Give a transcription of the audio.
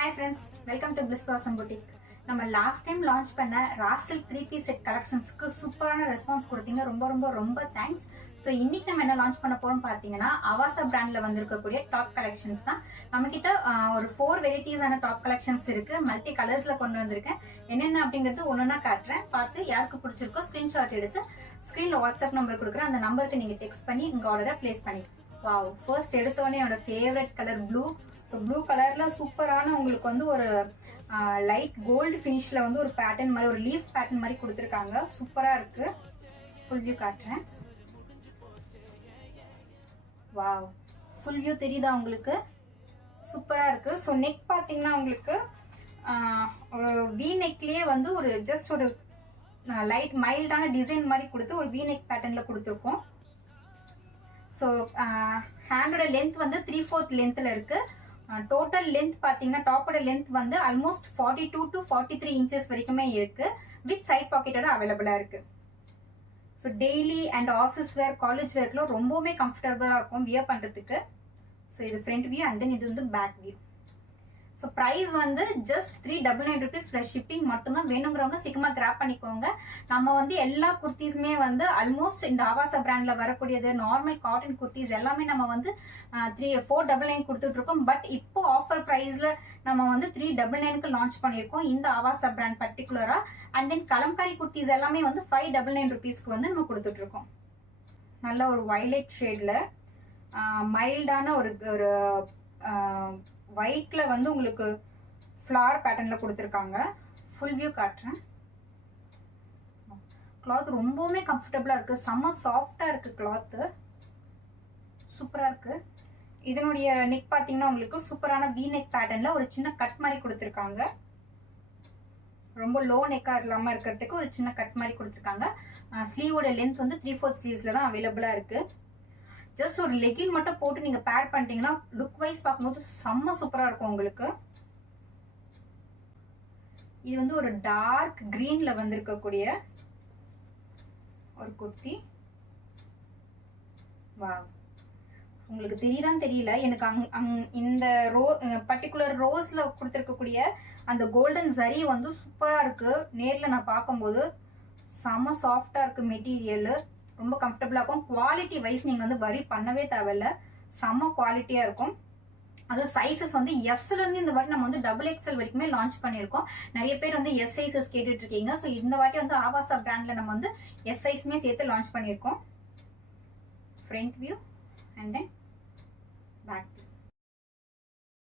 Hi friends, welcome to Bliss Blossom Boutique. நம்ம last time launch பண்ண ராசில் 3-piece set கலெக்ஷன்ஸ்க்கு சூப்பரான response கொடுத்தீங்க. ரொம்ப தேங்க்ஸ். ஸோ இன்னைக்கு நம்ம என்ன லான்ச் பண்ண போறோம் பார்த்தீங்கன்னா அவாசா பிராண்ட்ல வந்திருக்கக்கூடிய டாப் கலெக்ஷன்ஸ் தான். நம்ம கிட்ட ஒரு 4 வெரைட்டிஸான டாப் கலெக்ஷன்ஸ் இருக்கு. மல்டி கலர்ஸ்ல கொண்டு வந்திருக்கேன். என்னென்ன அப்படிங்கிறது ஒன்னொன்னா காட்டுறேன். பார்த்து யாருக்கு பிடிச்சிருக்கோ ஸ்கிரீன்ஷாட் எடுத்து ஸ்கிரீன்ல வாட்ஸ்அப் நம்பர் கொடுக்குறேன். அந்த நம்பருக்கு நீங்க டெக்ஸ்ட் பண்ணி உங்க ஆர்டரை பிளேஸ் பண்ணிக்கலாம். வாவ், ஃபர்ஸ்ட் எடுத்தோடனே என்னோட favourite colour blue. So blue கலர்ல சூப்பரான உங்களுக்கு வந்து ஒரு லைட் கோல்டு ஃபினிஷ்ல வந்து ஒரு பேட்டர்ன் மாதிரி ஒரு லீஃப் பேட்டர்ன் மாதிரி கொடுத்துருக்காங்க. சூப்பரா இருக்கு. ஃபுல் வியூ காட்டுறேன். வாவ், ஃபுல் வியூ தெரியுதா உங்களுக்கு? சூப்பரா இருக்கு. ஸோ நெக் பார்த்தீங்கன்னா உங்களுக்கு ஒரு வி நெக்லயே வந்து ஒரு ஜஸ்ட் ஒரு லைட் மைல்டான டிசைன் மாதிரி கொடுத்து ஒரு வி நெக் பேட்டர்ன்ல கொடுத்துருக்கோம். ஸோ ஹேண்டோட லென்த் வந்து 3/4 லென்த்ல இருக்கு. டோட்டல் லென்த் பார்த்தீங்கன்னா டாப்போட லென்த் வந்து ஆல்மோஸ்ட் 42 to 43 இன்ச்சஸ் வரைக்குமே இருக்கு. வித் சைட் பாக்கெட்டோட அவைலபிளா இருக்கு. So daily and office wear, college வேர்க்குலாம் ரொம்பவுமே கம்ஃபர்டபுளா இருக்கும் வியர் பண்றதுக்கு. ஸோ இது ஃப்ரண்ட் வியூ அண்ட் தென் இது வந்து பேக் வியூ. ஸோ ப்ரைஸ் வந்து ஜஸ்ட் 399 rupees ப்ளஸ் ஷிப்பிங் மட்டும்தான். வேணுங்கிறவங்க சீக்கிரமா கிராப் பண்ணிக்கோங்க. நம்ம வந்து எல்லா குர்த்திஸுமே வந்து ஆல்மோஸ்ட் இந்த ஆவாசா பிராண்ட்ல வரக்கூடியது நார்மல் காட்டன் குர்த்திஸ் எல்லாமே நம்ம வந்து 499 கொடுத்துட்டு இருக்கோம். பட் இப்போ ஆஃபர் ப்ரைஸ்ல நம்ம வந்து 399க்கு லான்ச் பண்ணியிருக்கோம் இந்த ஆவாசா பிராண்ட் பர்டிகுலரா. அண்ட் தென் கலம்காரி குர்த்திஸ் எல்லாமே வந்து 599 rupeesக்கு வந்து நம்ம கொடுத்துட்டு இருக்கோம். நல்ல ஒரு வயலட் ஷேட்ல மைல்டான ஒரு ஒயிட்ல வந்து உங்களுக்கு ஃப்ளவர் பேட்டர்ன்ல கொடுத்துருக்காங்க. ஃபுல் வியூ காட்டுறேன். கிளாத் ரொம்பவுமே கம்ஃபர்டபுளா இருக்கு. செம்ம சாஃப்டா இருக்கு கிளாத். சூப்பரா இருக்கு. இதனுடைய நெக் பாத்தீங்கன்னா உங்களுக்கு சூப்பரான வி நெக் பேட்டர்ன்ல ஒரு சின்ன கட் மாதிரி கொடுத்துருக்காங்க. ரொம்ப லோ நெக்கா இல்லாம இருக்கிறதுக்கு ஒரு சின்ன கட் மாதிரி கொடுத்துருக்காங்க. ஸ்லீவோட லென்த் வந்து 3/4 ஸ்லீவ்ஸ்ல தான் அவைலபிளா இருக்கு. ஜஸ்ட் ஒரு லெகின் மட்டும் போட்டு நீங்க பேர் பண்ணிட்டீங்கன்னா லுக் வைஸ் பார்க்கும்போது செம்ம சூப்பரா இருக்கும் உங்களுக்கு. இது வந்து ஒரு டார்க் கிரீன்ல வந்திருக்கக்கூடிய ஒரு குர்த்தி. வாவ், உங்களுக்கு தெரியுதான்னு தெரியல எனக்கு. இந்த பர்டிகுலர் ரோஸ்ல கொடுத்துருக்கக்கூடிய அந்த கோல்டன் ஜரி வந்து சூப்பரா இருக்கு. நேர்ல நான் பார்க்கும்போது செம்ம சாஃப்டா இருக்கு. மெட்டீரியல் ரொம்ப கம்ஃபர்டபுளா இருக்கும். குவாலிட்டி வைஸ் நீங்க வந்து வரி பண்ணவே தேவையில்ல. செம்ம குவாலிட்டியா இருக்கும். அதுவும் சைசஸ் வந்து எஸ்ல இருந்து இந்த வாட்டி நம்ம வந்து XXL வரைக்குமே லான்ச் பண்ணிருக்கோம். நிறைய பேர் வந்து எஸ் சைசஸ் கேட்டுட்டு இருக்கீங்க. ஸோ இந்த வாட்டி வந்து ஆவாசா பிராண்ட்ல நம்ம வந்து எஸ் சைஸ்மே சேர்த்து லான்ச் பண்ணிருக்கோம். Front view and then back view.